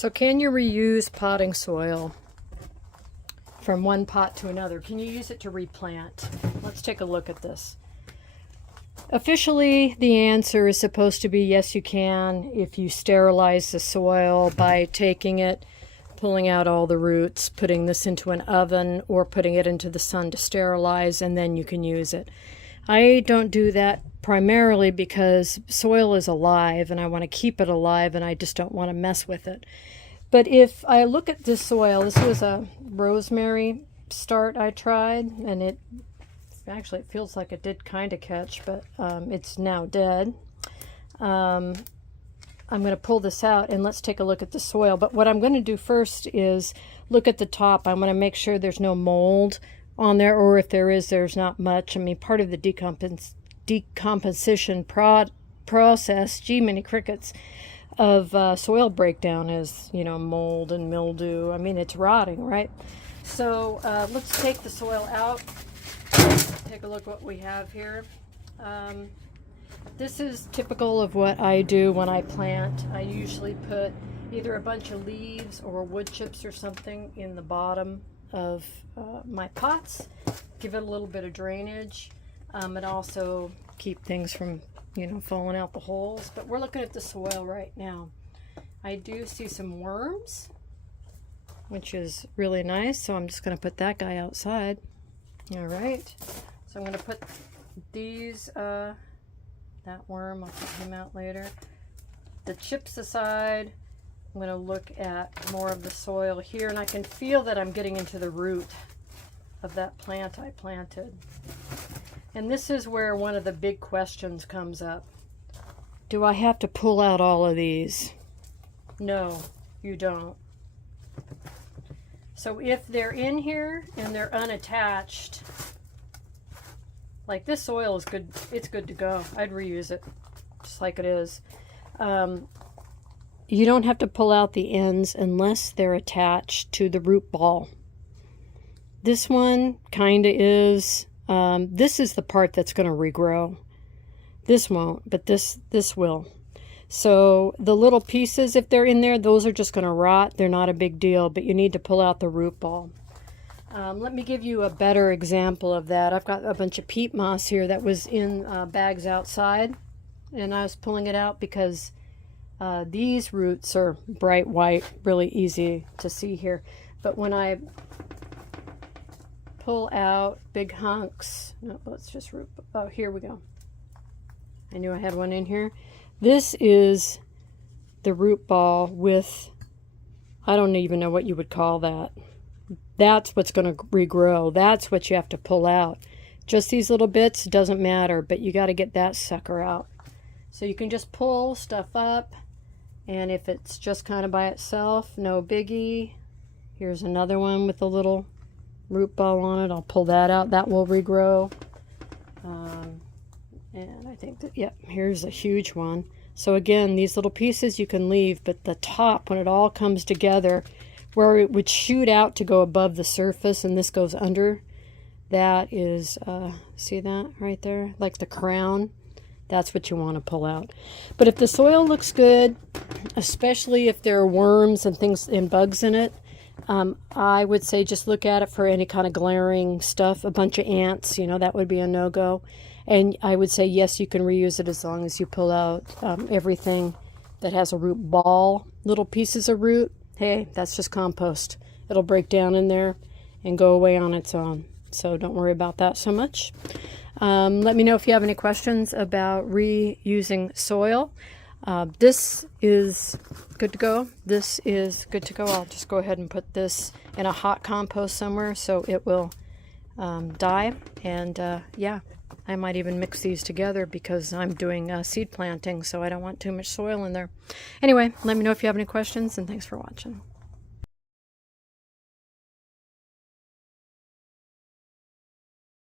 So can you reuse potting soil from one pot to another? Can you use it to replant? Let's take a look at this. Officially, the answer is supposed to be yes, you can, if you sterilize the soil by taking it, pulling out all the roots, putting this into an oven, or putting it into the sun to sterilize, and then you can use it. I don't do that primarily because soil is alive and I want to keep it alive, and I just don't want to mess with it. But if I look at this soil, this was a rosemary start I tried, and it feels like it did kind of catch, but it's now dead. I'm going to pull this out and let's take a look at the soil. But what I'm going to do first is look at the top. I'm going to make sure there's no mold on there, or if there is, there's not much. I mean, part of the decomposition process, gee, many crickets, of soil breakdown is, mold and mildew. I mean, it's rotting, right? So let's take the soil out. Take a look what we have here. This is typical of what I do when I plant. I usually put either a bunch of leaves or wood chips or something in the bottom of my pots. Give it a little bit of drainage, and also keep things from falling out the holes. But we're looking at the soil right now. I do see some worms, which is really nice, so I'm just going to put that guy outside. All right, so I'm going to put these, that worm, I'll put him out later. The chips aside. I'm going to look at more of the soil here, and I can feel that I'm getting into the root of that plant I planted. And this is where one of the big questions comes up. Do I have to pull out all of these? No, you don't. So if they're in here and they're unattached, like this soil is good, it's good to go. I'd reuse it just like it is. You don't have to pull out the ends unless they're attached to the root ball. This one kind of is. This is the part that's going to regrow. This won't, but this will. So the little pieces, if they're in there, those are just going to rot. They're not a big deal, but you need to pull out the root ball. Let me give you a better example of that. I've got a bunch of peat moss here that was in bags outside, and I was pulling it out because these roots are bright white, really easy to see here. But when I pull out big hunks, no, let's just root. Oh, here we go. I knew I had one in here. This is the root ball with, I don't even know what you would call that. That's what's going to regrow. That's what you have to pull out. Just these little bits, doesn't matter, but you got to get that sucker out. So you can just pull stuff up, and if it's just kind of by itself, no biggie. Here's another one with a little root ball on it. I'll pull that out. That will regrow. And I think that, yep, here's a huge one. So again, these little pieces you can leave, but the top, when it all comes together, where it would shoot out to go above the surface and this goes under, that is, see that right there? Like the crown. That's what you want to pull out. But if the soil looks good, especially if there are worms and things and bugs in it, I would say just look at it for any kind of glaring stuff. A bunch of ants, that would be a no-go. And I would say, yes, you can reuse it as long as you pull out everything that has a root ball, little pieces of root. Hey, that's just compost. It'll break down in there and go away on its own. So don't worry about that so much. Let me know if you have any questions about reusing soil. This is good to go. This is good to go. I'll just go ahead and put this in a hot compost somewhere so it will die. And yeah, I might even mix these together because I'm doing seed planting, so I don't want too much soil in there. Anyway, let me know if you have any questions, and thanks for watching.